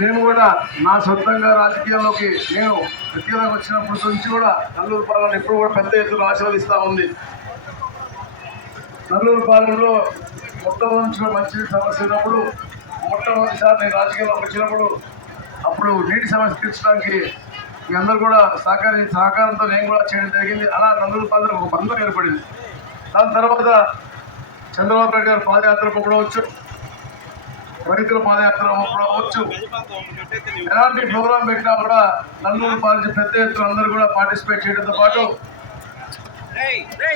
నేను కూడా నా సొంతంగా రాజకీయాల్లోకి నేను వ్యక్తిగతంగా వచ్చినప్పటి నుంచి కూడా నల్లూరు పాలన ఎప్పుడు కూడా పెద్ద ఎత్తున ఆశీర్వదిస్తూ ఉంది. నల్లూరు పాలనలో మొట్టమొదటి నుంచి మంచి సమస్య ఉన్నప్పుడు మొట్టమొదటిసారి నేను రాజకీయాల్లోకి వచ్చినప్పుడు అప్పుడు నీటి సమస్య తీర్చడానికి మీ అందరూ కూడా సహకారంతో నేను కూడా చేయడం జరిగింది. అలా నల్లూరు పాలన ఒక బంధం ఏర్పడింది. దాని తర్వాత చంద్రబాబు నాయుడు గారు పాదయాత్ర కూడా వచ్చు, రైతుల పాదయాత్ర కూడా వచ్చు, ఎలాంటి ప్రోగ్రాం పెట్టినా కూడా నల్లూరు పాలన పెద్ద ఎత్తున అందరూ కూడా పార్టిసిపేట్ చేయడంతో పాటు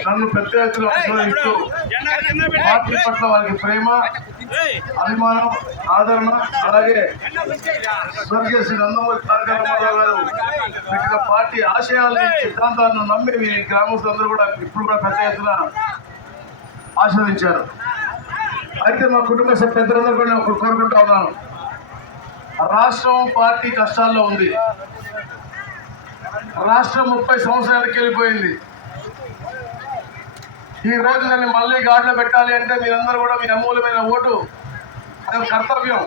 నన్ను పెద్ద ఎత్తున ఆశీర్వదిస్తూ పార్టీ పట్ల వారికి ప్రేమ, అభిమానం, ఆదరణ, అలాగే స్వర్గీయ శ్రీ నందమూరి తారక రామారావు గారు పెట్టిన పార్టీ ఆశయాల్ని సిద్ధాంతాలను నమ్మి మీ గ్రామస్తులందరూ కూడా ఇప్పుడు కూడా పెద్ద ఎత్తున ఆశీర్వదించారు. అయితే మా కుటుంబ పెద్దలందరూ కూడా నేను కోరుకుంటా ఉన్నాను, రాష్ట్రం పార్టీ కష్టాల్లో ఉంది. రాష్ట్రం 30 సంవత్సరాలకి వెళ్ళిపోయింది. ఈ రోజు దాన్ని మళ్ళీ గాడిలో పెట్టాలి అంటే మీరందరూ కూడా మీ అమూల్యమైన ఓటు అది కర్తవ్యం.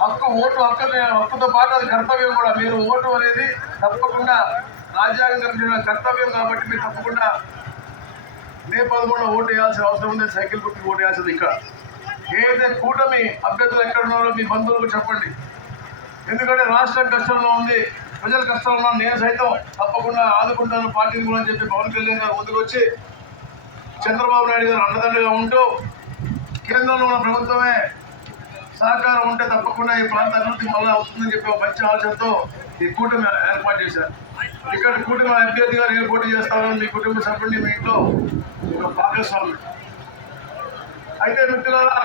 హక్కుతో పాటు అది కర్తవ్యం కూడా. మీరు ఓటు అనేది తప్పకుండా రాజ్యాంగం కర్తవ్యం కాబట్టి మీరు తప్పకుండా మే 13 ఓటు వేయాల్సిన అవసరం ఉంది. సైకిల్ గుర్తుకు ఓటు వేయాల్సింది. ఇక్కడ ఏదైతే కూటమి అభ్యర్థులు ఎక్కడ ఉన్నారో మీ బంధువులకు చెప్పండి. ఎందుకంటే రాష్ట్రం కష్టంలో ఉంది, ప్రజల కష్టంలో నేను సైతం తప్పకుండా ఆదుకుంటాను పార్టీని కూడా అని చెప్పి పవన్ కళ్యాణ్ గారు ముందుకు వచ్చి చంద్రబాబు నాయుడు గారు అండదండగా ఉంటూ కేంద్రంలో ఉన్న ప్రభుత్వమే సహకారం ఉంటే తప్పకుండా ఈ ప్రాంత అభివృద్ధి మళ్ళీ అవుతుందని చెప్పి ఒక మంచి ఆలోచనతో ఈ కూటమి ఏర్పాటు చేశారు. ఇక్కడ కూటమి అభ్యర్థి గారు ఏ పోటీ చేస్తారో మీ కుటుంబ సభ్యుడిని మీ ఇంట్లో భాగస్వామి అయితే మిత్రులారా